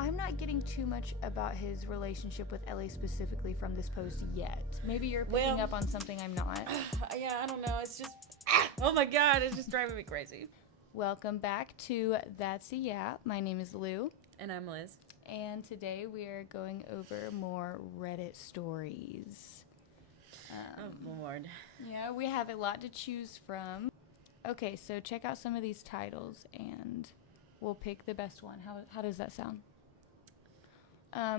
I'm not getting too much about his relationship with Ellie specifically from this post yet. Maybe you're picking up on something I'm not. Yeah, I don't know. It's just, oh my God, it's just driving me crazy. Welcome back to That's a Yeah. My name is Lou. And I'm Liz. And today we are going over more Reddit stories. Oh, Lord. Yeah, we have a lot to choose from. Okay, so check out some of these titles and we'll pick the best one. How does that sound?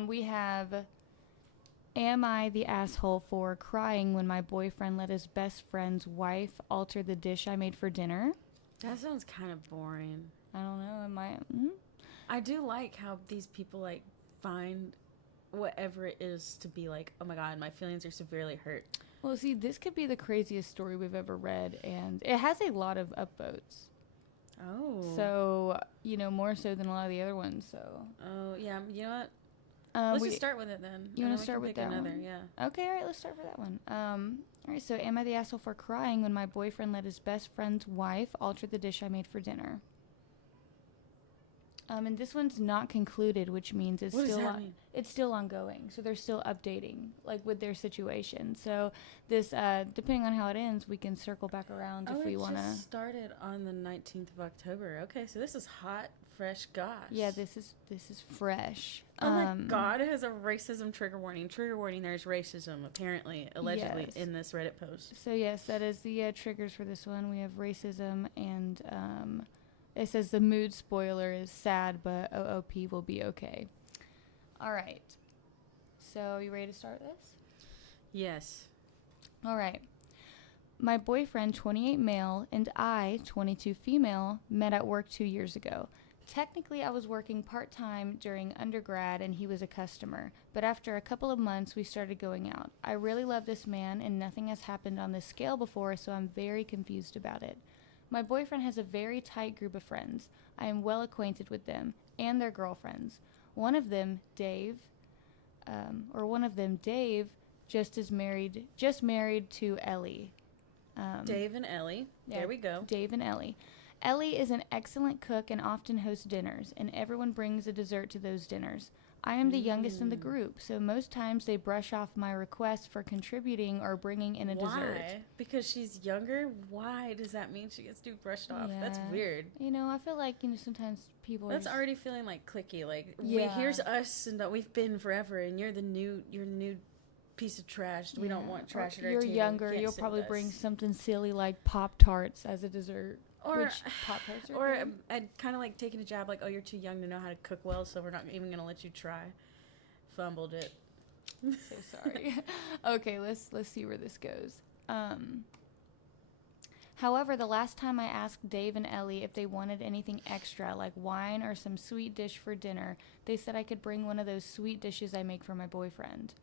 We have, am I the asshole for crying when my boyfriend let his best friend's wife alter the dish I made for dinner? That sounds kind of boring. I don't know. Am I? I do like how these people, like, find whatever it is to be like, oh my God, my feelings are severely hurt. Well, see, this could be the craziest story we've ever read, and it has a lot of upvotes. Oh. So, more so than a lot of the other ones, so. Oh, yeah. You know what? Let's just start with it then. You want to start with that another one? Yeah. Okay, all right, let's start with that one. All right, so am I the asshole for crying when my boyfriend let his best friend's wife alter the dish I made for dinner? And this one's not concluded, which means it's it's still ongoing. So they're still updating, like, with their situation. So this, depending on how it ends, we can circle back around if we want to. It just started on the 19th of October. Okay, so this is hot, fresh. Gosh. Yeah, this is fresh. Oh my God, it has a racism trigger warning. Trigger warning. There's racism apparently, allegedly, in this Reddit post. So yes, that is the triggers for this one. We have racism and it says the mood spoiler is sad, but OOP will be okay. All right. So you ready to start this? Yes. All right. My boyfriend, 28 male, and I, 22 female, met at work 2 years ago. Technically, I was working part-time during undergrad and he was a customer, but after a couple of months, we started going out. I really love this man and nothing has happened on this scale before, so I'm very confused about it. My boyfriend has a very tight group of friends. I am well acquainted with them and their girlfriends. One of them, Dave, just married to Ellie. Dave and Ellie. Yeah, there we go. Dave and Ellie. Ellie is an excellent cook and often hosts dinners, and everyone brings a dessert to those dinners. I am the youngest in the group, so most times they brush off my request for contributing or bringing in a dessert. Why? Because she's younger? Why does that mean she gets to be brushed off? Yeah. That's weird. I feel like, sometimes people That's already feeling like cliquey. Like, yeah. Here's us and that we've been forever, and you're the new piece of trash. We don't want trash at our table. You're younger, you'll probably bring something silly like Pop-Tarts as a dessert. Or Pop-Tarts I'd kind of like taking a jab, like, oh, you're too young to know how to cook well, so we're not even going to let you try. Fumbled it. So sorry. Okay, let's see where this goes. However, the last time I asked Dave and Ellie if they wanted anything extra, like wine or some sweet dish for dinner, they said I could bring one of those sweet dishes I make for my boyfriend.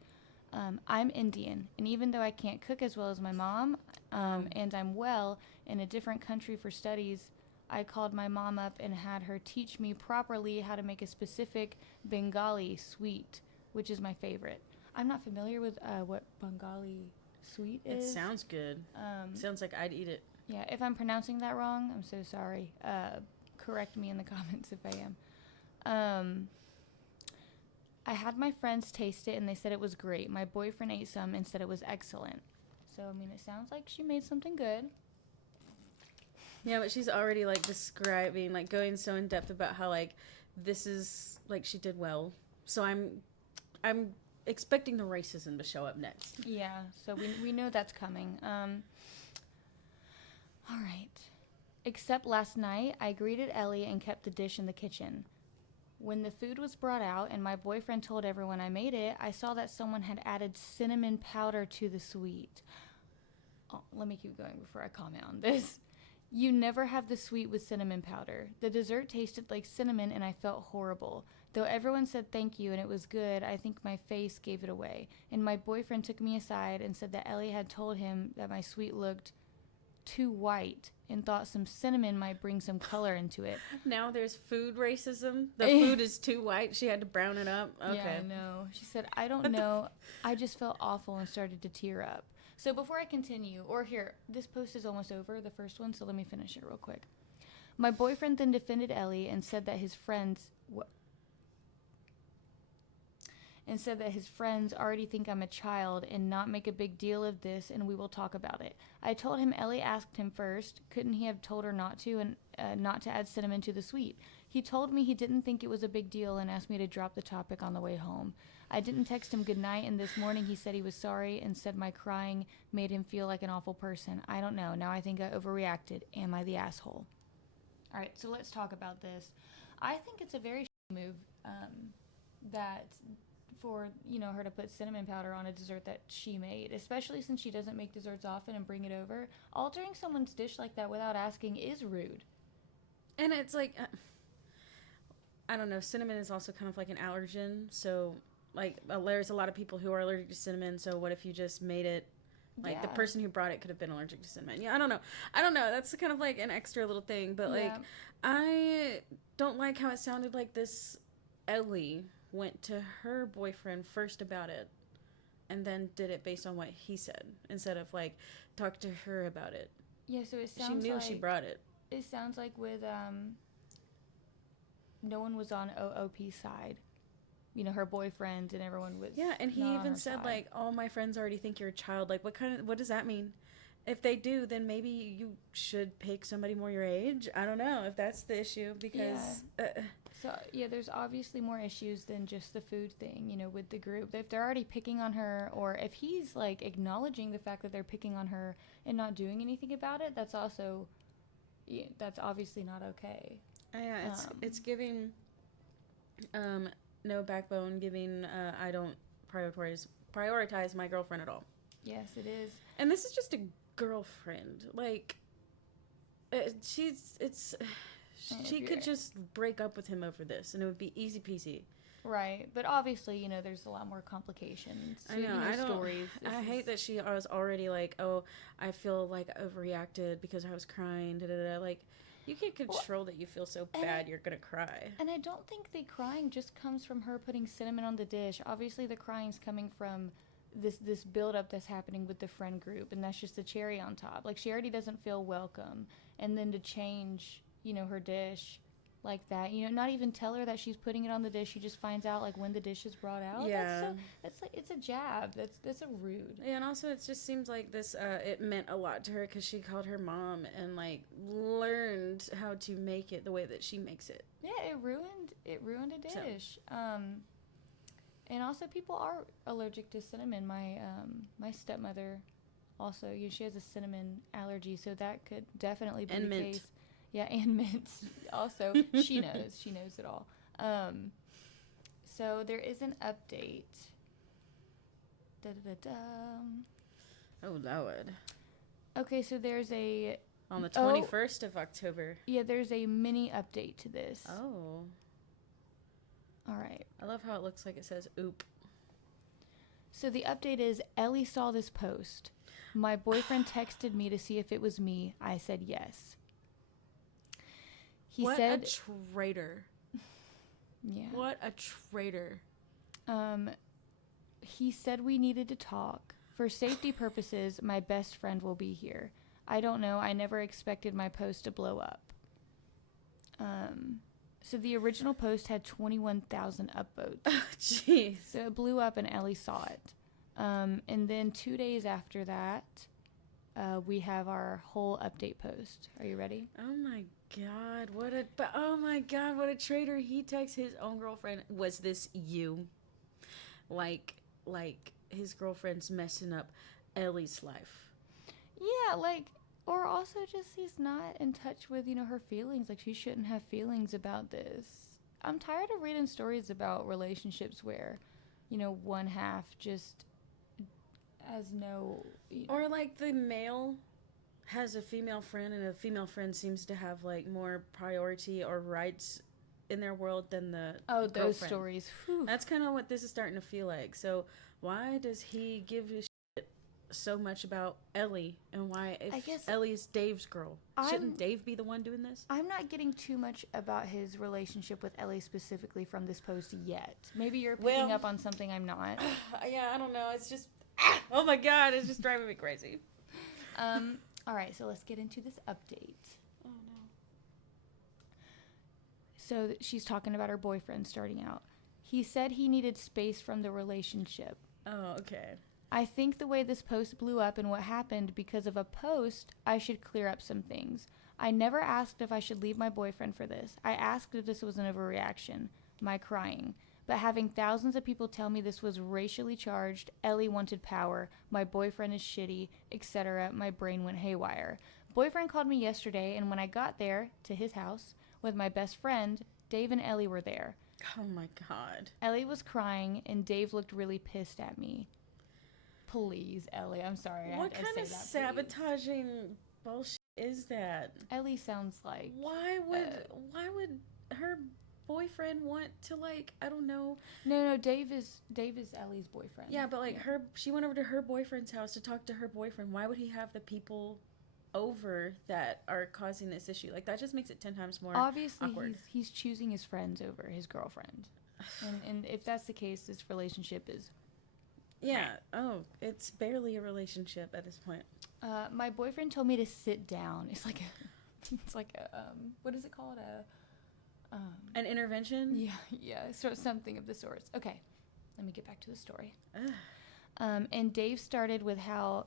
I'm Indian, and even though I can't cook as well as my mom, and I'm in a different country for studies, I called my mom up and had her teach me properly how to make a specific Bengali sweet, which is my favorite. I'm not familiar with what Bengali sweet is. It sounds good. Sounds like I'd eat it. Yeah, if I'm pronouncing that wrong, I'm so sorry. Correct me in the comments if I am. I had my friends taste it, and they said it was great. My boyfriend ate some and said it was excellent. So, it sounds like she made something good. Yeah, but she's already, like, describing, like, going so in depth about how, like, this is, like, she did well. So I'm expecting the racism to show up next. Yeah, so we know that's coming. All right. Except last night, I greeted Ellie and kept the dish in the kitchen. When the food was brought out and my boyfriend told everyone I made it, I saw that someone had added cinnamon powder to the sweet. Oh, let me keep going before I comment on this. You never have the sweet with cinnamon powder. The dessert tasted like cinnamon and I felt horrible. Though everyone said thank you and it was good, I think my face gave it away. And my boyfriend took me aside and said that Ellie had told him that my sweet looked too white and thought some cinnamon might bring some color into it. Now there's food racism. The food is too white. She had to brown it up. Okay. Yeah, I know. She said, I don't know. I just felt awful and started to tear up. So before I continue, or here, this post is almost over, the first one, so let me finish it real quick. My boyfriend then defended Ellie and said that his friends... and said that his friends already think I'm a child and not make a big deal of this, and we will talk about it. I told him Ellie asked him first. Couldn't he have told her not to, and not to add cinnamon to the sweet? He told me he didn't think it was a big deal and asked me to drop the topic on the way home. I didn't text him goodnight, and this morning he said he was sorry and said my crying made him feel like an awful person. I don't know. Now I think I overreacted. Am I the asshole? All right, so let's talk about this. I think it's a very move that for, you know, her to put cinnamon powder on a dessert that she made, especially since she doesn't make desserts often and bring it over. Altering someone's dish like that without asking is rude. And it's like, I don't know, cinnamon is also kind of like an allergen, so like there's a lot of people who are allergic to cinnamon, so what if you just made it like the person who brought it could have been allergic to cinnamon? Yeah, I don't know, that's kind of like an extra little thing, but like I don't like how it sounded like this Ellie went to her boyfriend first about it and then did it based on what he said instead of like talk to her about it. Yeah, so it sounds she knew like she brought it. It sounds like with no one was on OOP's side. You know, her boyfriend and everyone was. Yeah, and he even said, like, all my friends already think you're a child. Like, what does that mean? If they do, then maybe you should pick somebody more your age. I don't know if that's the issue, because... So, yeah, there's obviously more issues than just the food thing, you know, with the group. If they're already picking on her, or if he's, like, acknowledging the fact that they're picking on her and not doing anything about it, that's also... Yeah, that's obviously not okay. Yeah, it's giving... no backbone, giving I don't prioritize my girlfriend at all. Yes, it is. And this is just a girlfriend. Like, she could just break up with him over this, and it would be easy peasy. Right, but obviously, you know, there's a lot more complications. I know, stories. I hate that she was already like, oh, I feel like I overreacted because I was crying, Like, you can't control that you feel so bad you're going to cry. And I don't think the crying just comes from her putting cinnamon on the dish. Obviously, the crying's coming from this build-up that's happening with the friend group, and that's just the cherry on top. Like, she already doesn't feel welcome. And then to change, you know, her dish like that, you know, not even tell her that she's putting it on the dish. She just finds out, like, when the dish is brought out. Yeah. That's like, it's a jab. That's a rude. Yeah, and also it just seems like this, it meant a lot to her because she called her mom and, like, learned how to make it the way that she makes it. Yeah, it ruined a dish. So. And also people are allergic to cinnamon. My stepmother also, you know, she has a cinnamon allergy, so that could definitely be the case. Yeah, and mint. Also, she knows it all. So there is an update. Oh, Lord. Okay, so there's a... On the 21st of October. Yeah, there's a mini update to this. Oh. All right. I love how it looks like it says oop. So the update is, Ellie saw this post. My boyfriend texted me to see if it was me. I said yes. He said, a traitor. Yeah. What a traitor. He said we needed to talk. For safety purposes, my best friend will be here. I don't know. I never expected my post to blow up. So the original post had 21,000 upvotes. Jeez. So it blew up and Ellie saw it. And then 2 days after that, we have our whole update post. Are you ready? Oh my God, what a traitor. He texts his own girlfriend, was this you? Like his girlfriend's messing up Ellie's life. Yeah, like, or also just he's not in touch with, you know, her feelings. Like, she shouldn't have feelings about this. I'm tired of reading stories about relationships where, you know, one half just has no... Or, like, the male has a female friend, and a female friend seems to have, like, more priority or rights in their world than the those girlfriend. Stories. Whew. That's kind of what this is starting to feel like. So why does he give a shit so much about Ellie, and why, if Ellie's Dave's girl, shouldn't Dave be the one doing this? I'm not getting too much about his relationship with Ellie specifically from this post yet. Maybe you're picking up on something I'm not. Yeah, I don't know. It's just, oh my God, it's just driving me crazy. All right, so let's get into this update. Oh no. So she's talking about her boyfriend starting out. He said he needed space from the relationship. Oh, okay. I think the way this post blew up and what happened because of a post, I should clear up some things. I never asked if I should leave my boyfriend for this. I asked if this was an overreaction, my crying. But having thousands of people tell me this was racially charged, Ellie wanted power, my boyfriend is shitty, etc., my brain went haywire. Boyfriend called me yesterday, and when I got there, to his house, with my best friend, Dave and Ellie were there. Oh my God. Ellie was crying, and Dave looked really pissed at me. Please, Ellie, I'm sorry. What I kind say of that, sabotaging bullshit is that? Ellie sounds like... Why would her boyfriend want to, like, I don't know. No, Dave is Ellie's boyfriend. Yeah, but like she went over to her boyfriend's house to talk to her boyfriend. Why would he have the people over that are causing this issue? Like, that just makes it 10 times more obviously awkward. he's choosing his friends over his girlfriend. and if that's the case, this relationship is... Yeah. Oh, it's barely a relationship at this point. My boyfriend told me to sit down. It's like a what is it called? An intervention? Yeah, so something of the sorts. Okay, let me get back to the story. And Dave started with how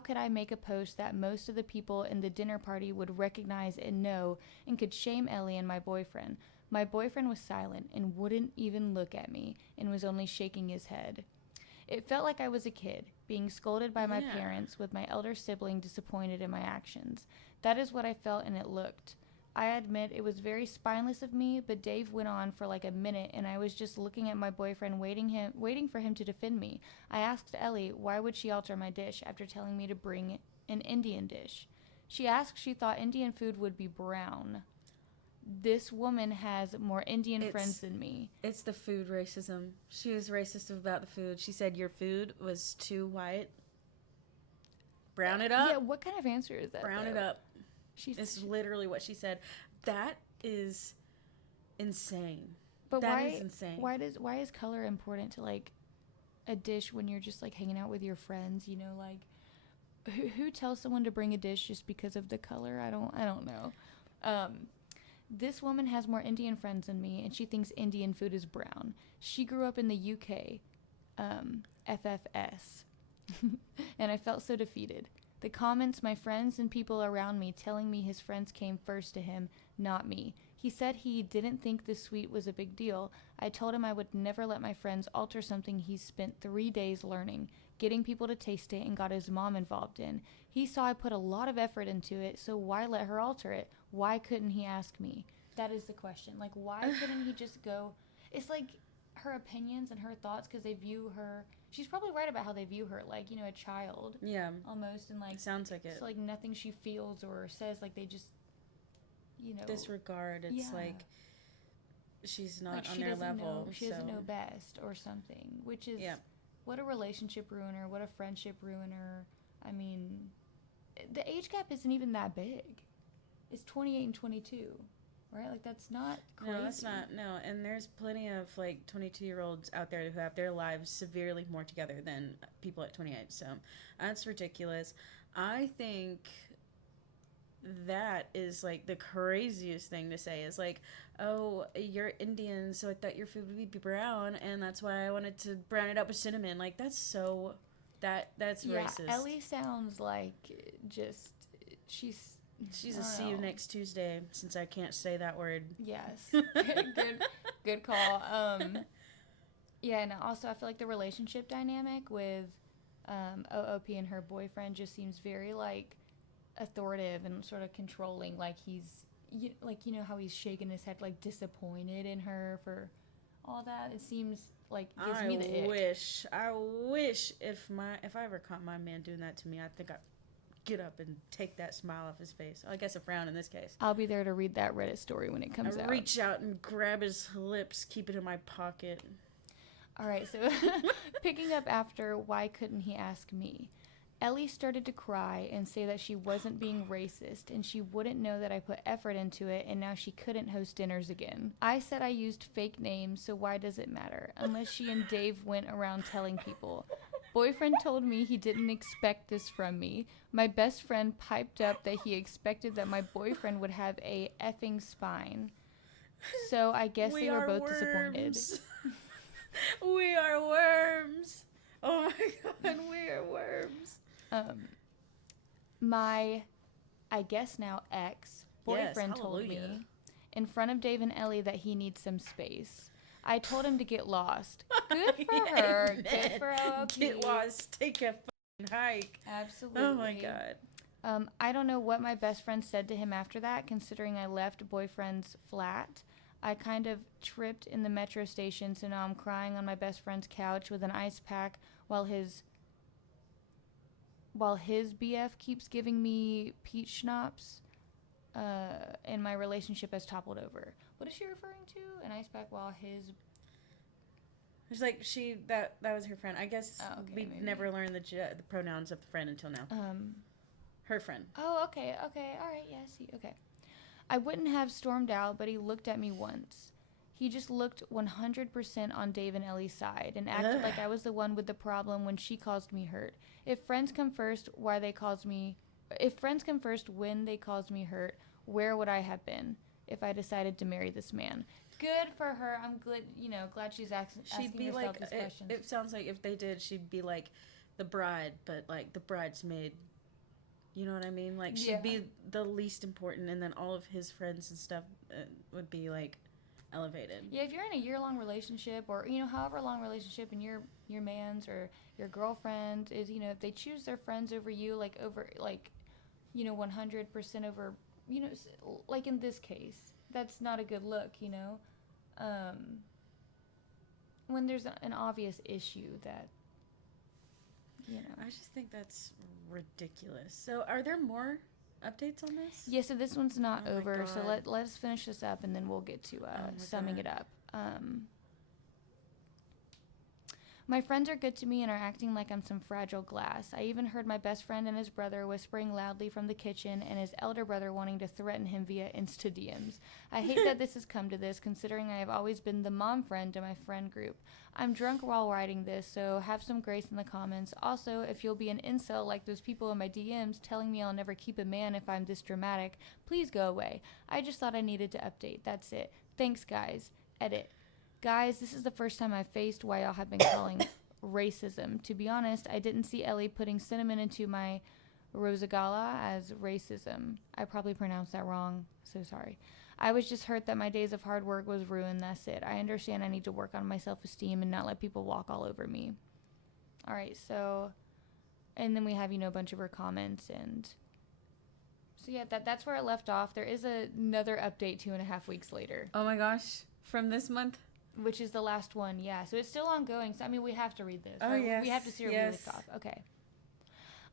could I make a post that most of the people in the dinner party would recognize and know and could shame Ellie and my boyfriend. My boyfriend was silent and wouldn't even look at me and was only shaking his head. It felt like I was a kid, being scolded by my parents with my elder sibling disappointed in my actions. That is what I felt, and it looked. I admit it was very spineless of me, but Dave went on for like a minute, and I was just looking at my boyfriend, waiting for him to defend me. I asked Ellie why would she alter my dish after telling me to bring an Indian dish. She asked she thought Indian food would be brown. This woman has more Indian friends than me. It's the food racism. She was racist about the food. She said your food was too white. Brown it up. Yeah, what kind of answer is that? Brown though? it up. It's literally what she said. That is insane. But that is insane. Why is color important to like a dish when you're just like hanging out with your friends? You know, like who tells someone to bring a dish just because of the color? I don't know. This woman has more Indian friends than me, and she thinks Indian food is brown. She grew up in the UK, FFS, and I felt so defeated. The comments, my friends and people around me telling me his friends came first to him, not me. He said he didn't think the sweet was a big deal. I told him I would never let my friends alter something he spent 3 days learning, getting people to taste it, and got his mom involved in. He saw I put a lot of effort into it, so why let her alter it? Why couldn't he ask me? That is the question. Like, why couldn't he just go... It's like her opinions and her thoughts, because they view her... She's probably right about how they view her, like, you know, a child. Yeah. Almost, and like... Sounds like it. It's like nothing she feels or says, like, they just, you know... Disregard. It's like she's not like on their level. She doesn't know best or something, which is... Yeah. What a relationship ruiner, what a friendship ruiner. I mean, the age gap isn't even that big. It's 28 and 22, right? Like, that's not crazy. No, that's not. No, and there's plenty of, like, 22-year-olds out there who have their lives severely more together than people at 28. So that's ridiculous. I think that is, like, the craziest thing to say is, like, oh, you're Indian, so I thought your food would be brown, and that's why I wanted to brown it up with cinnamon. Like, that's so... That's racist. Ellie sounds like just... She's a see you next Tuesday, since I can't say that word. Yes. Good call. Yeah, and also I feel like the relationship dynamic with OOP and her boyfriend just seems very, like, authoritative and sort of controlling. Like, he's, you know how he's shaking his head, like, disappointed in her for all that. It seems like gives me the ick. I wish if I ever caught my man doing that to me, I think I'd get up and take that smile off his face. I guess a frown in this case. I'll be there to read that Reddit story when it comes out. Reach out and grab his lips, keep it in my pocket. All right, so picking up after why couldn't he ask me? Ellie started to cry and say that she wasn't being racist and she wouldn't know that I put effort into it and now she couldn't host dinners again. I said I used fake names, so why does it matter? Unless she and Dave went around telling people. Boyfriend told me he didn't expect this from me. My best friend piped up that he expected that my boyfriend would have a effing spine. So I guess they were both disappointed. My, I guess now ex-boyfriend told me in front of Dave and Ellie that he needs some space. I told him to get lost. Good for her. Amen. Good for OP. Get lost. Take a fucking hike. Absolutely. Oh my God. I don't know what my best friend said to him after that, considering I left boyfriend's flat. I kind of tripped in the metro station, so now I'm crying on my best friend's couch with an ice pack while his BF keeps giving me peach schnapps, and my relationship has toppled over. What is she referring to? An ice pack while his... It's like that was her friend. I guess we never learned the pronouns of the friend until now. Her friend. Oh, okay. All right, yeah, see, okay. I wouldn't have stormed out, but he looked at me once. He just looked 100% on Dave and Ellie's side and acted like I was the one with the problem when she caused me hurt. If friends come first when they caused me hurt, where would I have been if I decided to marry this man? Good for her. I'm glad she's asking herself these questions. It sounds like if they did, she'd be like the bride, but like the bridesmaid. You know what I mean? Like, she'd be the least important, and then all of his friends and stuff would be, like, elevated. Yeah, if you're in a year-long relationship, or, however long relationship, and your man's or your girlfriend is, if they choose their friends over you, 100% over, like in this case, that's not a good look, when there's an obvious issue that, I just think that's ridiculous. So are there more updates on this? Yeah, so this one's not over. So let us finish this up, and then we'll get to summing it up. My friends are good to me and are acting like I'm some fragile glass. I even heard my best friend and his brother whispering loudly from the kitchen, and his elder brother wanting to threaten him via Insta DMs. I hate that this has come to this, considering I have always been the mom friend to my friend group. I'm drunk while writing this, so have some grace in the comments. Also, if you'll be an incel like those people in my DMs telling me I'll never keep a man if I'm this dramatic, please go away. I just thought I needed to update. That's it. Thanks, guys. Edit. Guys, this is the first time I've faced why y'all have been calling racism. To be honest, I didn't see Ellie putting cinnamon into my rosagala as racism. I probably pronounced that wrong, so sorry. I was just hurt that my days of hard work was ruined, that's it. I understand I need to work on my self-esteem and not let people walk all over me. All right, so, and then we have, a bunch of her comments, and so yeah, that's where it left off. There is another update 2.5 weeks later. Oh my gosh, from this month? Which is the last one, yeah. So it's still ongoing. So, we have to read this. Oh, right? yes. We have to see where we left off. Okay.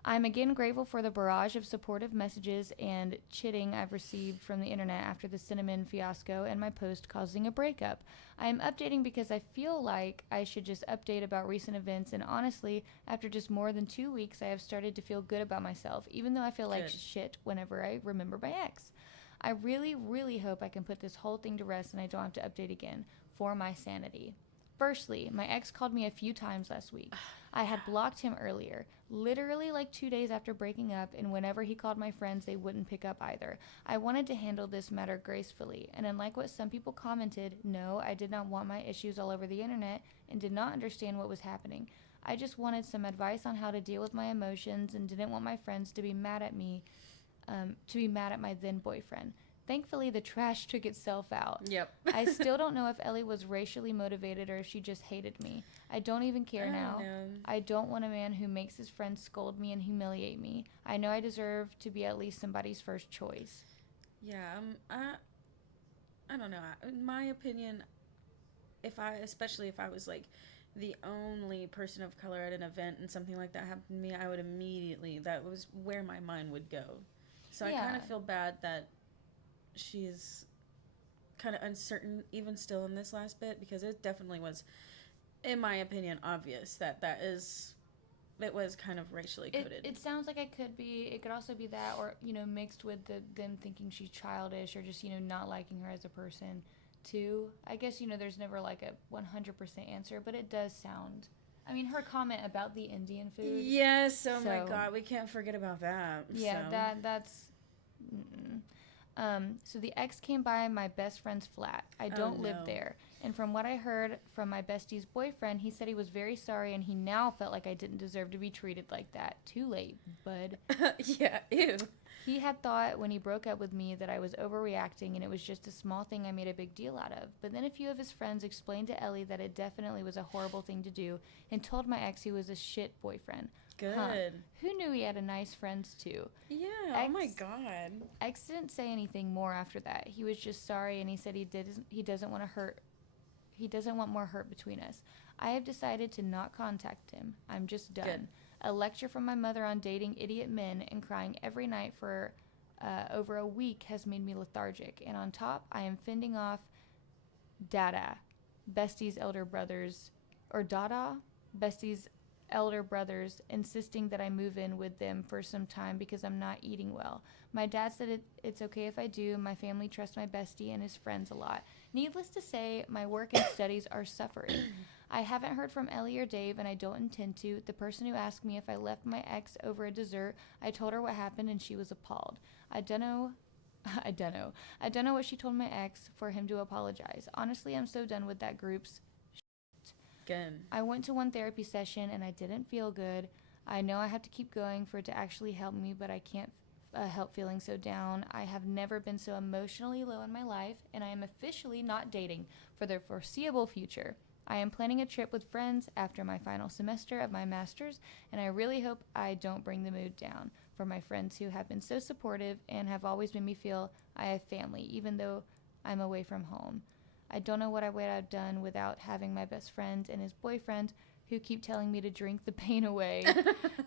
I'm again grateful for the barrage of supportive messages and chitting I've received from the internet after the cinnamon fiasco and my post causing a breakup. I am updating because I feel like I should just update about recent events, and honestly, after just more than 2 weeks, I have started to feel good about myself, even though I feel like shit whenever I remember my ex. I really, really hope I can put this whole thing to rest and I don't have to update again. For my sanity. Firstly, my ex called me a few times last week. I had blocked him earlier, literally like 2 days after breaking up, and whenever he called my friends, they wouldn't pick up either. I wanted to handle this matter gracefully, and unlike what some people commented, no, I did not want my issues all over the internet and did not understand what was happening. I just wanted some advice on how to deal with my emotions and didn't want my friends to be mad at me, my then boyfriend. Thankfully, the trash took itself out. Yep. I still don't know if Ellie was racially motivated or if she just hated me. I don't even care now. I don't want a man who makes his friends scold me and humiliate me. I know I deserve to be at least somebody's first choice. Yeah, I don't know. In my opinion, especially if I was like the only person of color at an event and something like that happened to me, I would immediately, that was where my mind would go. So I kind of feel bad that she's kind of uncertain even still in this last bit, because it definitely was, in my opinion, obvious that it was kind of racially coded. It sounds like it could also be that, or mixed with them thinking she's childish, or just not liking her as a person too. I guess there's never like a 100% answer, but it does sound, her comment about the Indian food. Yes, my God, we can't forget about that. Yeah, that's So the ex came by my best friend's flat. I don't live there. And from what I heard from my bestie's boyfriend, he said he was very sorry and he now felt like I didn't deserve to be treated like that. Too late, bud. Yeah, ew. He had thought when he broke up with me that I was overreacting and it was just a small thing I made a big deal out of. But then a few of his friends explained to Ellie that it definitely was a horrible thing to do and told my ex he was a shit boyfriend. Good. Huh. Who knew he had a nice friends too? Yeah, oh my God. Ex didn't say anything more after that. He was just sorry and he said he doesn't want more hurt between us. I have decided to not contact him. I'm just done. Good. A lecture from my mother on dating idiot men and crying every night for over a week has made me lethargic. And on top, I am fending off Dada, Bestie's elder brothers, insisting that I move in with them for some time because I'm not eating well. My dad said it's okay if I do. My family trusts my bestie and his friends a lot. Needless to say, my work and studies are suffering. I haven't heard from Ellie or Dave, and I don't intend to. The person who asked me if I left my ex over a dessert, I told her what happened, and she was appalled. I don't know what she told my ex for him to apologize. Honestly, I'm so done with that group's Good. I went to one therapy session, and I didn't feel good. I know I have to keep going for it to actually help me, but I can't help feeling so down. I have never been so emotionally low in my life, and I am officially not dating for the foreseeable future. I am planning a trip with friends after my final semester of my master's, and I really hope I don't bring the mood down for my friends who have been so supportive and have always made me feel I have family, even though I'm away from home. I don't know what I would have done without having my best friend and his boyfriend who keep telling me to drink the pain away.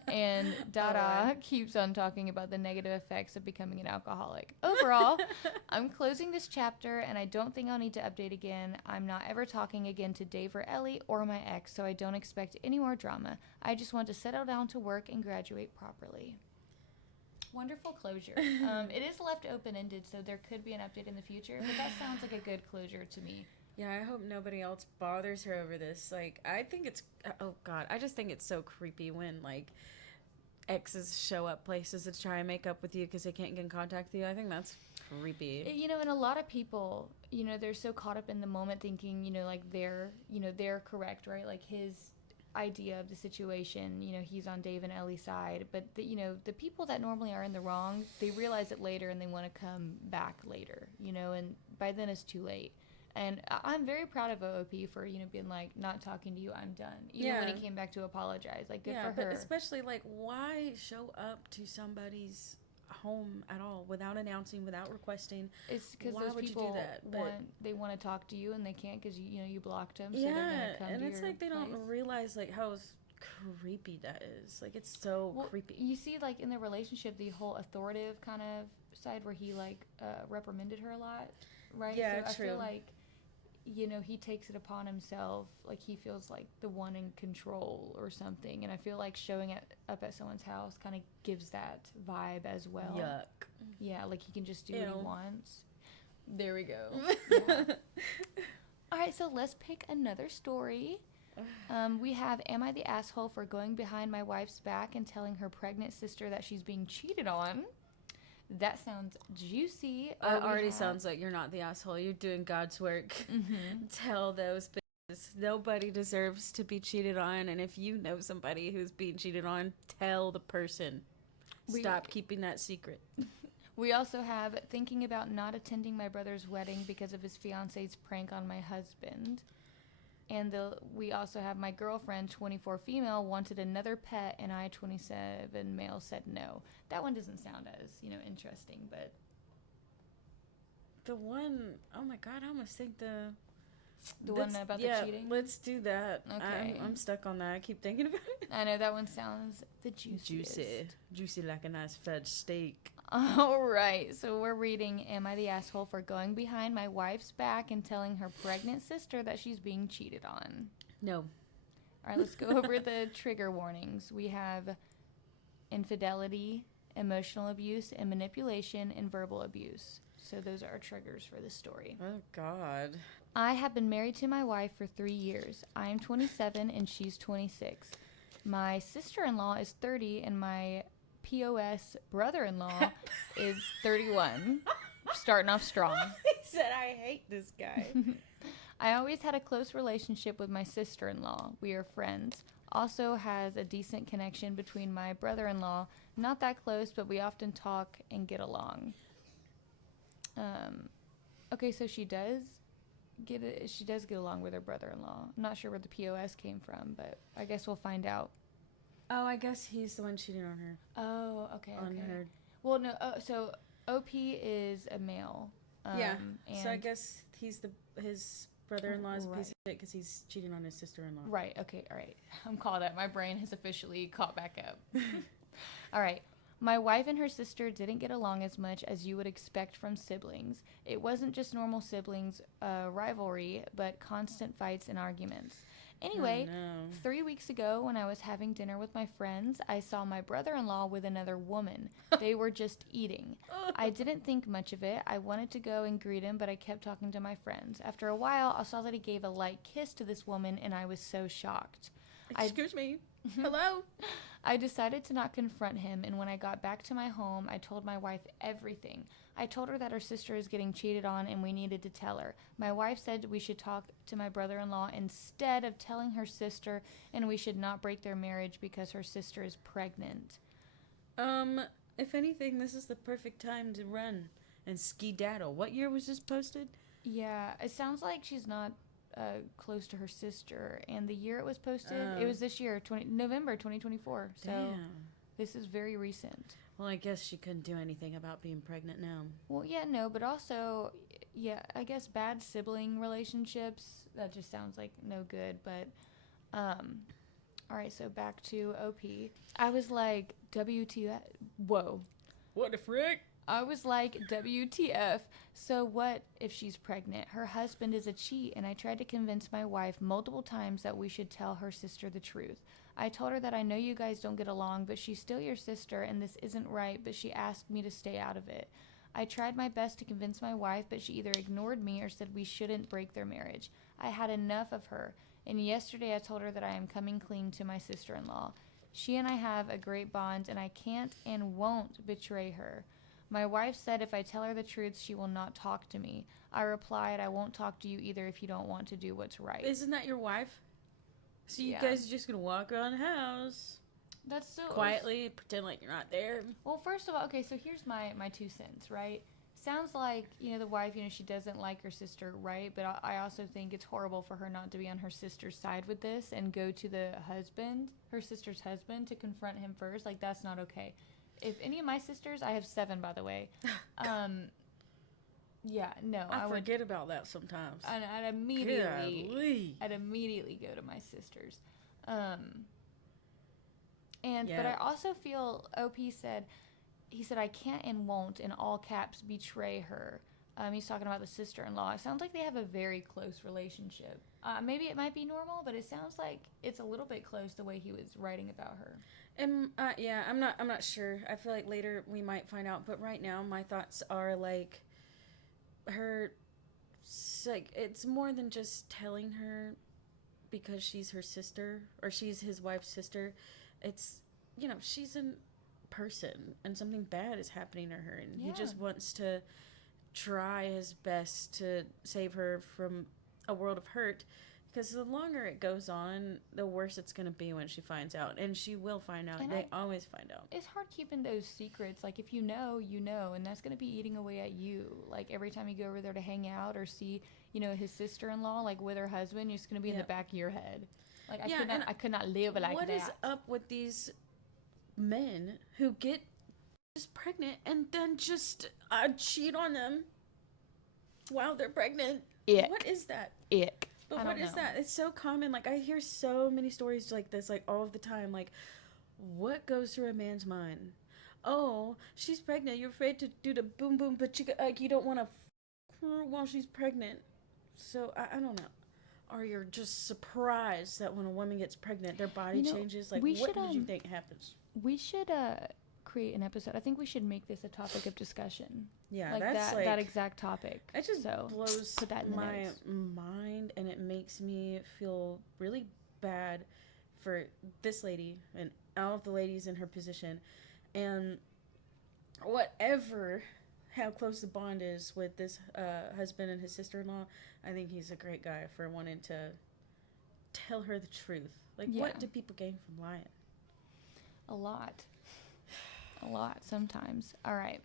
And Dada keeps on talking about the negative effects of becoming an alcoholic. Overall, I'm closing this chapter, and I don't think I'll need to update again. I'm not ever talking again to Dave or Ellie or my ex, so I don't expect any more drama. I just want to settle down to work and graduate properly. Wonderful closure. It is left open-ended, so there could be an update in the future, but that sounds like a good closure to me. Yeah, I hope nobody else bothers her over this. Like, I think it's, oh God, I just think it's so creepy when, like, exes show up places to try and make up with you because they can't get in contact with you. I think that's creepy. You know, and a lot of people, you know, they're so caught up in the moment thinking, you know, like they're correct, right? Like his idea of the situation, you know, he's on Dave and Ellie's side, but the people that normally are in the wrong, they realize it later and they want to come back later, you know, and by then it's too late. And I'm very proud of OOP for, you know, being like, not talking to you, I'm done. Even when he came back to apologize, like, good for her. But especially, like, why show up to somebody's home at all without announcing, without requesting? It's because those people want to talk to you and they can't because you blocked them. So they're gonna come and to it's your like they don't realize like how creepy that is. Like, it's so creepy. You see, like, in the relationship, the whole authoritative kind of side where he like reprimanded her a lot, right? Yeah, so true. I feel like, you know, he takes it upon himself, like he feels like the one in control or something, and I feel like showing up at someone's house kind of gives that vibe as well. Yuck. Yeah, like he can just do what he wants. There we go. All right, so let's pick another story. We have, am I the asshole for going behind my wife's back and telling her pregnant sister that she's being cheated on? That sounds juicy. It already sounds like you're not the asshole. You're doing God's work. Mm-hmm. Tell those bitches. Nobody deserves to be cheated on. And if you know somebody who's being cheated on, tell the person. Stop keeping that secret. We also have thinking about not attending my brother's wedding because of his fiance's prank on my husband. And we also have my girlfriend, 24 female, wanted another pet, and I, 27 male, said no. That one doesn't sound as, interesting, but... The one, oh my God, I almost think the one about the cheating? Let's do that. Okay. I'm stuck on that. I keep thinking about it. I know, that one sounds the juiciest. Juicy like a nice fed steak. All right, so we're reading, am I the asshole for going behind my wife's back and telling her pregnant sister that she's being cheated on? No. All right, let's go over the trigger warnings. We have infidelity, emotional abuse, and manipulation, and verbal abuse. So those are our triggers for this story. Oh, God. I have been married to my wife for 3 years. I am 27 and she's 26. My sister-in-law is 30 and my POS brother-in-law is 31. Starting off strong. He said, I hate this guy. I always had a close relationship with my sister-in-law. We are friends. Also has a decent connection between my brother-in-law. Not that close, but we often talk and get along. Okay, so she does get along with her brother-in-law. I'm not sure where the POS came from, but I guess we'll find out. Oh, I guess he's the one cheating on her. Oh, okay. On her. Well, no. So OP is a male. Yeah. And So I guess his brother-in-law is a Right. piece of shit because he's cheating on his sister-in-law. Right. Okay. All right. I'm caught up. My brain has officially caught back up. All right. My wife and her sister didn't get along as much as you would expect from siblings. It wasn't just normal siblings rivalry, but constant fights and arguments. Anyway, Oh, no. 3 weeks ago when I was having dinner with my friends, I saw my brother-in-law with another woman. They were just eating. I didn't think much of it. I wanted to go and greet him, but I kept talking to my friends. After a while, I saw that he gave a light kiss to this woman, and I was so shocked. Excuse me. Hello? I decided to not confront him, and when I got back to my home, I told my wife everything. I told her that her sister is getting cheated on and we needed to tell her. My wife said we should talk to my brother-in-law instead of telling her sister, and we should not break their marriage because her sister is pregnant. If anything, this is the perfect time to run and skedaddle. What year was this posted? Yeah, it sounds like she's not close to her sister, and the year it was posted, it was this year, November 2024. So Damn. this is very recent. Well, I guess she couldn't do anything about being pregnant now. Well, yeah, no, but also, yeah, I guess bad sibling relationships, that just sounds like no good, but, all right, so back to OP. I was like, WTF, whoa. What the frick? I was like, WTF, so what if she's pregnant? Her husband is a cheat, and I tried to convince my wife multiple times that we should tell her sister the truth. I told her that I know you guys don't get along, but she's still your sister, and this isn't right, but she asked me to stay out of it. I tried my best to convince my wife, but she either ignored me or said we shouldn't break their marriage. I had enough of her, and yesterday I told her that I am coming clean to my sister-in-law. She and I have a great bond, and I can't and won't betray her. My wife said if I tell her the truth, she will not talk to me. I replied, I won't talk to you either if you don't want to do what's right. Isn't that your wife? So you Yeah. guys are just going to walk around the house That's so quietly, pretend like you're not there. Well, first of all, okay, so here's my 2 cents, right? Sounds like, the wife, she doesn't like her sister, right? But I also think it's horrible for her not to be on her sister's side with this and go to the husband, her sister's husband, to confront him first. Like, that's not okay. If any of my sisters, I have 7, by the way. Yeah, no, I would forget about that sometimes. I'd immediately Golly. go to my sisters. But Yeah. I also feel he said I can't and won't in all caps betray her. He's talking about the sister-in-law. It sounds like they have a very close relationship. Maybe it might be normal, but it sounds like it's a little bit close the way he was writing about her. And yeah, I'm not sure. I feel like later we might find out, but right now my thoughts are like her, like, it's more than just telling her because she's her sister or she's his wife's sister. It's, she's a person and something bad is happening to her, and he just wants to try his best to save her from a world of hurt, because the longer it goes on, the worse it's going to be when she finds out, and she will find out. They always find out. It's hard keeping those secrets. Like, if you know, and that's going to be eating away at you. Like, every time you go over there to hang out or see, his sister-in-law, like, with her husband, it's going to be in the back of your head. Like, I could not live like what that. What is up with these men who get just pregnant and then just cheat on them while they're pregnant? Ick. What is that? Ick. But what is that? It's so common. Like, I hear so many stories like this, like, all of the time. Like, what goes through a man's mind? Oh, she's pregnant. You're afraid to do the boom boom, but you don't want to her while she's pregnant. So, I don't know. Or you're just surprised that when a woman gets pregnant, their body changes. Like, what did you think happens? We should create an episode. I think we should make this a topic of discussion. Yeah, like that's that exact topic. It just blows put that in my mind, and it makes me feel really bad for this lady and all of the ladies in her position, and whatever how close the bond is with this husband and his sister-in-law, I think he's a great guy for wanting to tell her the truth. Like, what do people gain from lying? A lot. A lot sometimes. All right.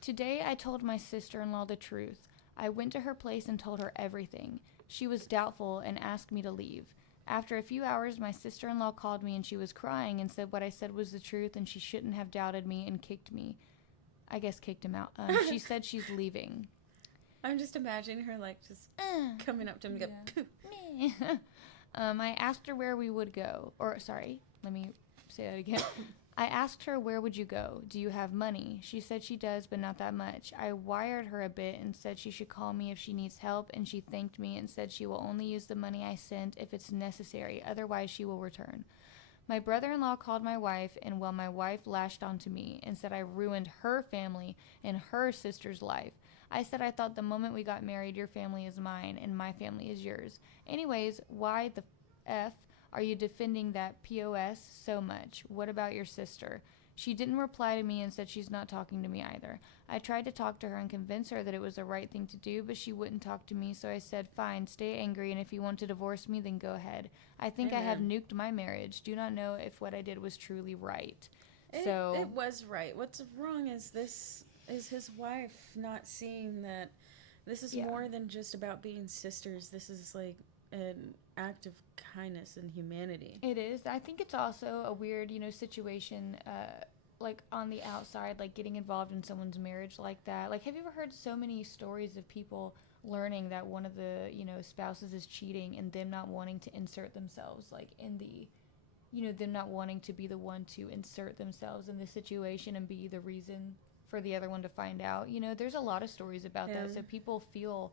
Today I told my sister-in-law the truth. I went to her place and told her everything. She was doubtful and asked me to leave. After a few hours, my sister-in-law called me and she was crying and said what I said was the truth and she shouldn't have doubted me and kicked me. I guess kicked him out. She said she's leaving. I'm just imagining her, like, just coming up to him and go, yeah. I asked her where we would go. Let me say that again. I asked her, where would you go? Do you have money? She said she does, but not that much. I wired her a bit and said she should call me if she needs help, and she thanked me and said she will only use the money I sent if it's necessary, otherwise she will return. My brother-in-law called my wife, and my wife lashed onto me and said I ruined her family and her sister's life. I said I thought the moment we got married, your family is mine and my family is yours. Anyways, why the F are you defending that POS so much? What about your sister? She didn't reply to me and said she's not talking to me either. I tried to talk to her and convince her that it was the right thing to do, but she wouldn't talk to me, so I said, fine, stay angry, and if you want to divorce me, then go ahead. I think I have nuked my marriage. Do not know if what I did was truly right. It was right. What's wrong is his wife not seeing that this is more than just about being sisters. This is like an act of kindness and humanity. It is. I think it's also a weird, situation, like on the outside, like getting involved in someone's marriage like that. Like, have you ever heard so many stories of people learning that one of the, spouses is cheating and them not wanting to insert themselves, like in the, them not wanting to be the one to insert themselves in the situation and be the reason for the other one to find out. There's a lot of stories about that. So people feel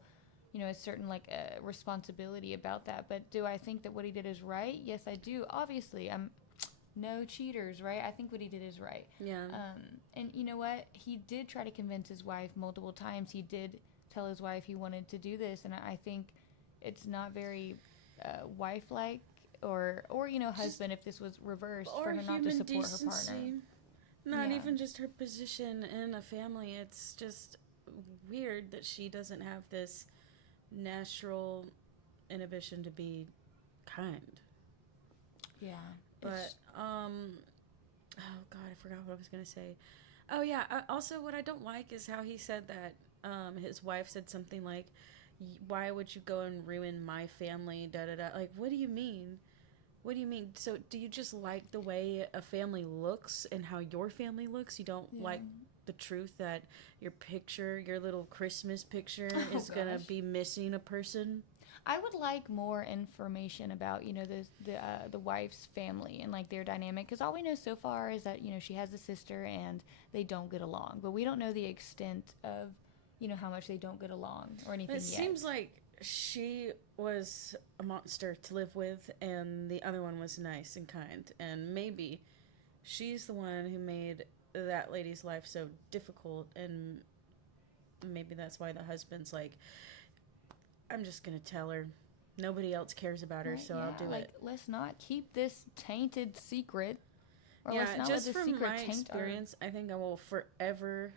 a certain responsibility about that. But do I think that what he did is right? Yes, I do. Obviously, I'm no cheaters, right? I think what he did is right. Yeah. And you know what? He did try to convince his wife multiple times. He did tell his wife he wanted to do this, and I think it's not very wife-like or husband if this was reversed for her not to support her partner. Not even just her position in a family. It's just weird that she doesn't have this natural inhibition to be kind. Yeah. But oh god, I forgot what I was gonna say. Oh yeah. Also, what I don't like is how he said that his wife said something like, "Why would you go and ruin my family?" Da da da. Like, what do you mean? What do you mean? So, do you just like the way a family looks and how your family looks? You don't like the truth that your little Christmas picture is gonna be missing a person? I would like more information about the wife's family and like their dynamic, because all we know so far is that she has a sister and they don't get along, but we don't know the extent of how much they don't get along or anything yet. It seems like she was a monster to live with and the other one was nice and kind, and maybe she's the one who made that lady's life so difficult, and maybe that's why the husband's like, I'm just gonna tell her, nobody else cares about her, so I'll do it. Let's not keep this tainted secret, or let's not just let the from secret my taint experience I think I will forever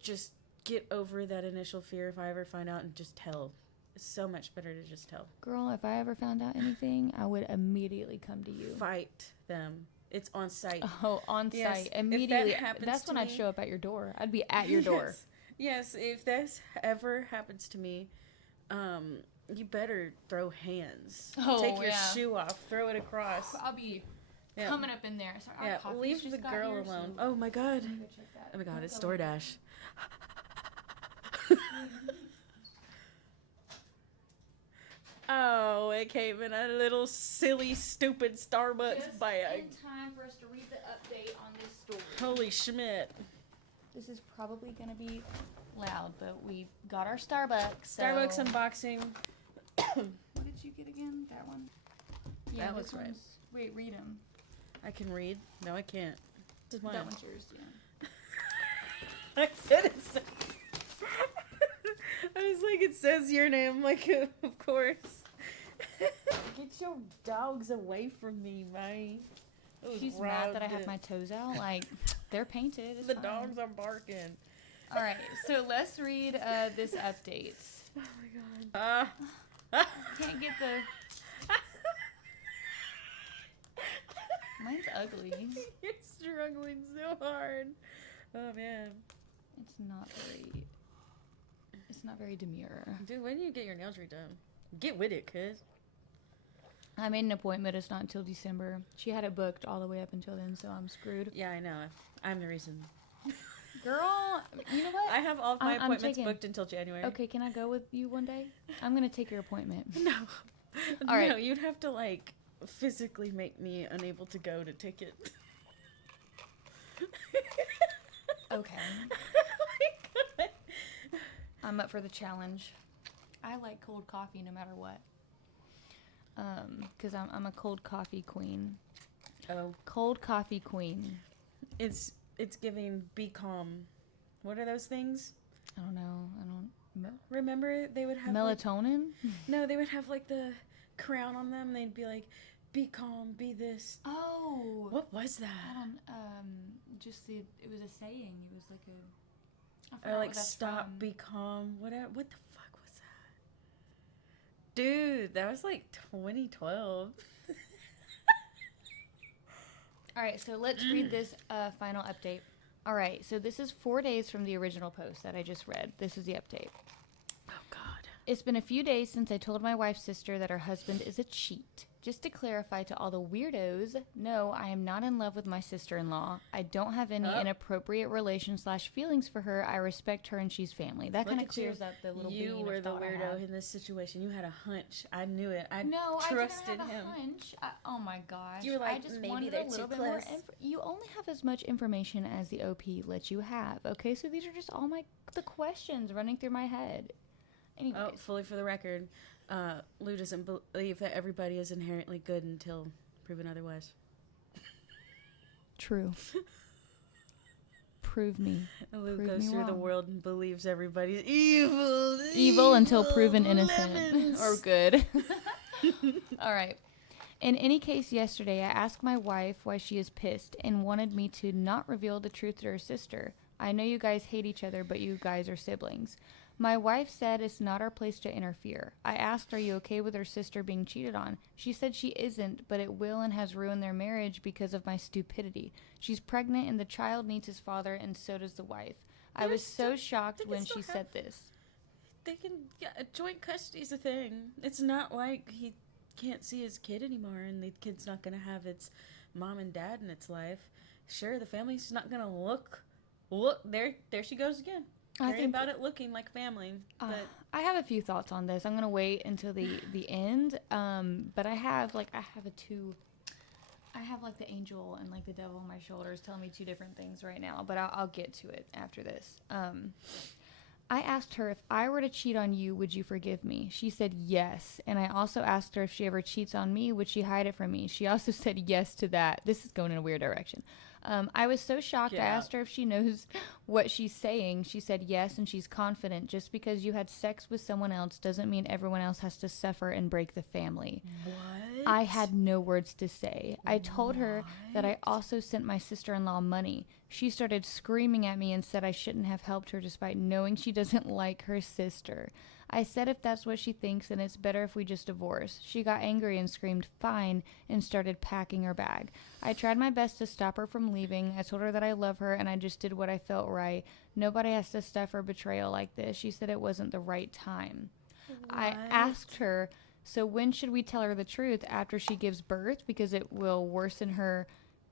just get over that initial fear if I ever find out and just tell. It's so much better to just tell. Girl, if I ever found out anything, I would immediately come to you. Fight them. It's on site. Oh, on site. Immediately. That's when I'd show up at your door. I'd be at your door. Yes, if this ever happens to me, you better throw hands. Take your shoe off. Throw it across. I'll be coming up in there. Sorry, leave the girl alone. Oh my god. Oh my god, it's DoorDash. Oh, it came in a little silly, stupid Starbucks just bag. In time for us to read the update on this story. Holy Schmidt. This is probably going to be loud, but we got our Starbucks. Starbucks unboxing. What did you get again? That one? Yeah, that was right. Wait, read them. I can read? No, I can't. This is mine. That one's yours, yeah. I said it. I was like, it says your name, like, of course. Get your dogs away from me, man. She's mad that I have my toes out. Like, they're painted. It's the fine. dogs are barking. All right, so let's read this update. Oh my god. Can't get the... Mine's ugly. You're struggling so hard. Oh man. It's not very demure. Dude, when do you get your nails redone? Get with it, cuz. I made an appointment. It's not until December. She had it booked all the way up until then, so I'm screwed. Yeah, I know. I'm the reason. Girl, you know what? I have all of my I'm appointments taking- booked until January. Okay, can I go with you one day? I'm going to take your appointment. No. All right. No, you'd have to, like, physically make me unable to go to take it. Okay. Oh my god. I'm up for the challenge. I like cold coffee no matter what. Because I'm a cold coffee queen. Oh. Cold coffee queen. It's giving be calm. What are those things? I don't know. Remember they would have Melatonin? Like, no, they would have like the crown on them. They'd be like, be calm, be this. Oh. What was that? I don't, it was a saying. It was like a... I Or forgot like what that's stop, from. be calm. What the fuck was that? Dude, that was like 2012. All right, so let's read this final update. All right, so this is 4 days from the original post that I just read. This is the update. Oh, God. It's been a few days since I told my wife's sister that her husband is a cheat. Just to clarify to all the weirdos, no, I am not in love with my sister-in-law. I don't have any inappropriate relation/feelings for her. I respect her and she's family. That kind of clears up the little You bean were of the thought I weirdo had. in this situation. You had a hunch. I knew it. I No, trusted I didn't have him. a hunch. Oh my gosh. You were like, I just maybe wanted they're a little too bit more close. You only have as much information as the OP lets you have. Okay, so these are just all the questions running through my head. Anyways. Oh, fully for the record, Lou doesn't believe that everybody is inherently good until proven otherwise. True. Prove me. And Lou Prove goes me through the wrong. world and believes everybody's evil. Evil until proven innocent. lemons. Or good. All right. In any case, yesterday I asked my wife why she is pissed and wanted me to not reveal the truth to her sister. I know you guys hate each other, but you guys are siblings. My wife said it's not our place to interfere. I asked, are you okay with her sister being cheated on? She said she isn't, but it will and has ruined their marriage because of my stupidity. She's pregnant and the child needs his father, and so does the wife. I was so shocked when she said this. They can, joint custody's a thing. It's not like he can't see his kid anymore and the kid's not going to have its mom and dad in its life. Sure, the family's not going to look, there she goes again. I Worrying think about it looking like family. But I have a few thoughts on this. I'm gonna wait until the end. But I have like the angel and like the devil on my shoulders telling me two different things right now. But I'll get to it after this. I asked her, if I were to cheat on you, would you forgive me? She said yes. And I also asked her if she ever cheats on me, would she hide it from me? She also said yes to that. This is going in a weird direction. I was so shocked. I asked her if she knows what she's saying. She said yes, and she's confident. Just because you had sex with someone else doesn't mean everyone else has to suffer and break the family. what? I had no words to say. I told her that I also sent my sister-in-law money. She started screaming at me and said I shouldn't have helped her despite knowing she doesn't like her sister. I said if that's what she thinks, then it's better if we just divorce. She got angry and screamed, fine, and started packing her bag. I tried my best to stop her from leaving. I told her that I love her and I just did what I felt right. Nobody has to suffer betrayal like this. She said it wasn't the right time. I asked her, so when should we tell her the truth? After she gives birth? Because it will worsen her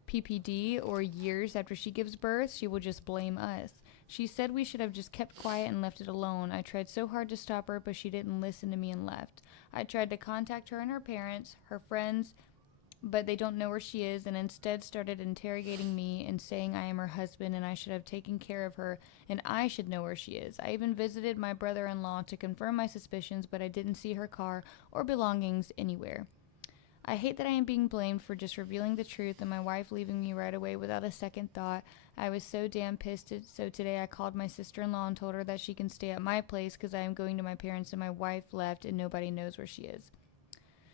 PPD, or years after she gives birth? She will just blame us. She said we should have just kept quiet and left it alone. I tried so hard to stop her, but she didn't listen to me and left. I tried to contact her and her parents, her friends, but they don't know where she is, and instead started interrogating me and saying I am her husband and I should have taken care of her and I should know where she is. I even visited my brother-in-law to confirm my suspicions, but I didn't see her car or belongings anywhere. I hate that I am being blamed for just revealing the truth and my wife leaving me right away without a second thought. I was so damn pissed, so today I called my sister-in-law and told her that she can stay at my place because I am going to my parents and my wife left and nobody knows where she is.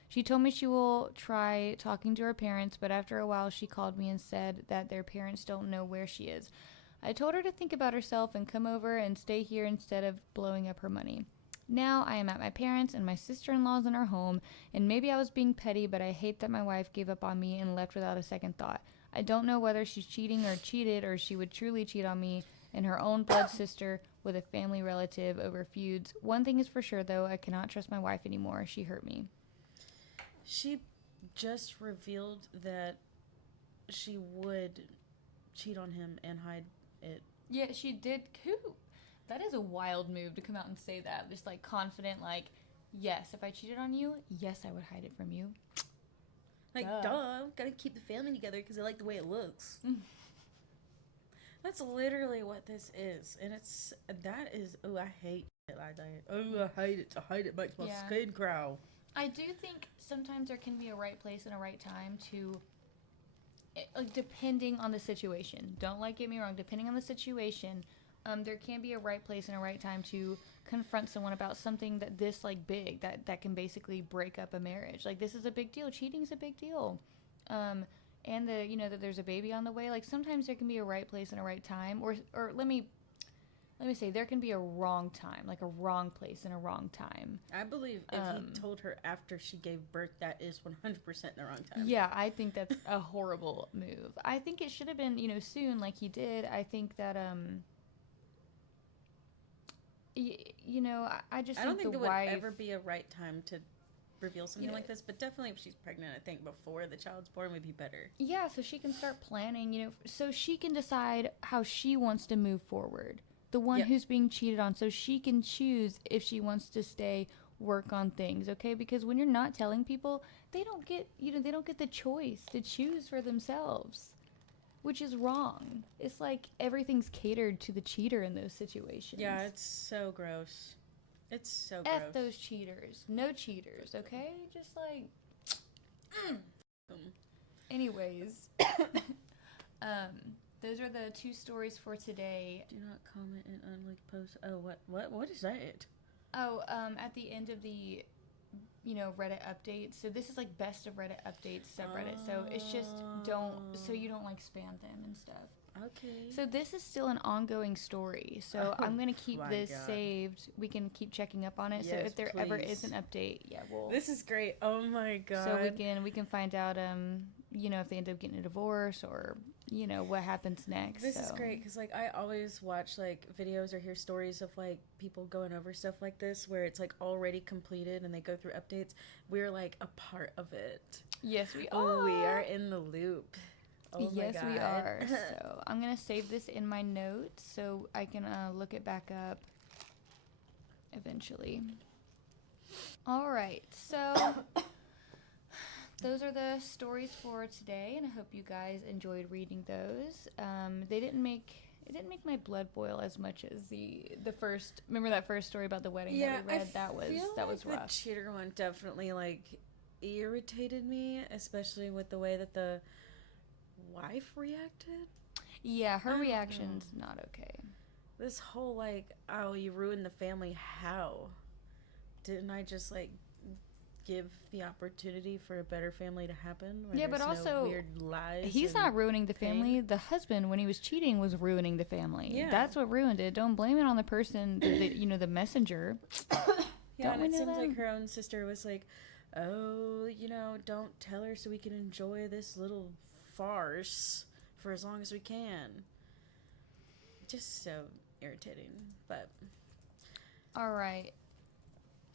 She told me she will try talking to her parents, but after a while she called me and said that their parents don't know where she is. I told her to think about herself and come over and stay here instead of blowing up her money. Now I am at my parents' and my sister-in-law's in our home, and maybe I was being petty, but I hate that my wife gave up on me and left without a second thought. I don't know whether she's cheating or cheated, or she would truly cheat on me and her own blood sister with a family relative over feuds. One thing is for sure, though, I cannot trust my wife anymore. She hurt me. She just revealed that she would cheat on him and hide it. Yeah, she did. That is a wild move to come out and say that. Just like confident, like, yes, if I cheated on you, yes, I would hide it from you. Like, duh, gotta keep the family together because I like the way it looks. That's literally what this is. And I hate it like that. Oh, I hate it. To hide it makes my skin crawl. I do think sometimes there can be a right place and a right time to, like, depending on the situation. Don't, like, get me wrong. Depending on the situation, there can be a right place and a right time to confront someone about something that this, like, big, that can basically break up a marriage. Like, this is a big deal. Cheating is a big deal. And that there's a baby on the way. Like, sometimes there can be a right place and a right time, or let me say, there can be a wrong time, like a wrong place and a wrong time. I believe if he told her after she gave birth, that is 100% the wrong time. Yeah, I think that's a horrible move. I think it should have been, soon, like he did. I think that, I just I don't think the there wife would ever be a right time to reveal something like this, but definitely if she's pregnant, I think before the child's born would be better. Yeah, so she can start planning, so she can decide how she wants to move forward. The one who's being cheated on, so she can choose if she wants to stay, work on things, okay? Because when you're not telling people, they don't get, they don't get the choice to choose for themselves, which is wrong. It's like everything's catered to the cheater in those situations. Yeah, it's so gross. It's so gross. F those cheaters. No cheaters, okay? Just like... Anyways. Those are the 2 stories for today. Do not comment and unlike post. Oh, what is that? Oh, at the end of the, Reddit updates. So this is like best of Reddit updates subreddit. So it's just so you don't like spam them and stuff. Okay. So this is still an ongoing story. So I'm going to keep this saved. We can keep checking up on it. Yes, so if there ever is an update, This is great. Oh my god. So we can find out if they end up getting a divorce or what happens next. This is great because like I always watch like videos or hear stories of like people going over stuff like this where it's like already completed and they go through updates. We're like a part of it. Yes, we are. Oh, we are in the loop. Oh yes, my God. We are. So I'm gonna save this in my notes so I can look it back up eventually. All right, so those are the stories for today, and I hope you guys enjoyed reading those. It didn't make my blood boil as much as the first. Remember that first story about the wedding that we read? That was rough. The cheater one definitely like irritated me, especially with the way that the wife reacted. Yeah, her reaction's not okay. This whole like, oh, you ruined the family. How? Didn't I just like give the opportunity for a better family to happen? Yeah, but also no weird lies. He's not ruining the family. The husband, when he was cheating, was ruining the family. Yeah, that's what ruined it. Don't blame it on the person, the messenger. Yeah, and it seems like her own sister was like, oh, don't tell her so we can enjoy this little farce for as long as we can. Just so irritating, but all right.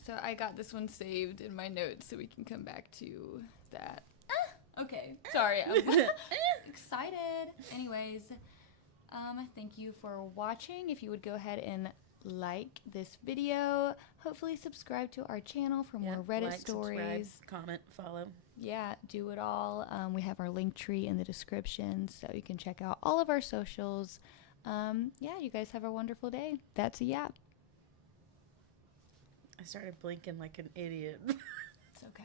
So I got this one saved in my notes so we can come back to that. Okay. Sorry. I'm excited. Anyways, thank you for watching. If you would go ahead and like this video, hopefully subscribe to our channel for more Reddit stories. Subscribe, comment, follow. Yeah, do it all. We have our link tree in the description so you can check out all of our socials. You guys have a wonderful day. That's a yap. I started blinking like an idiot. It's okay.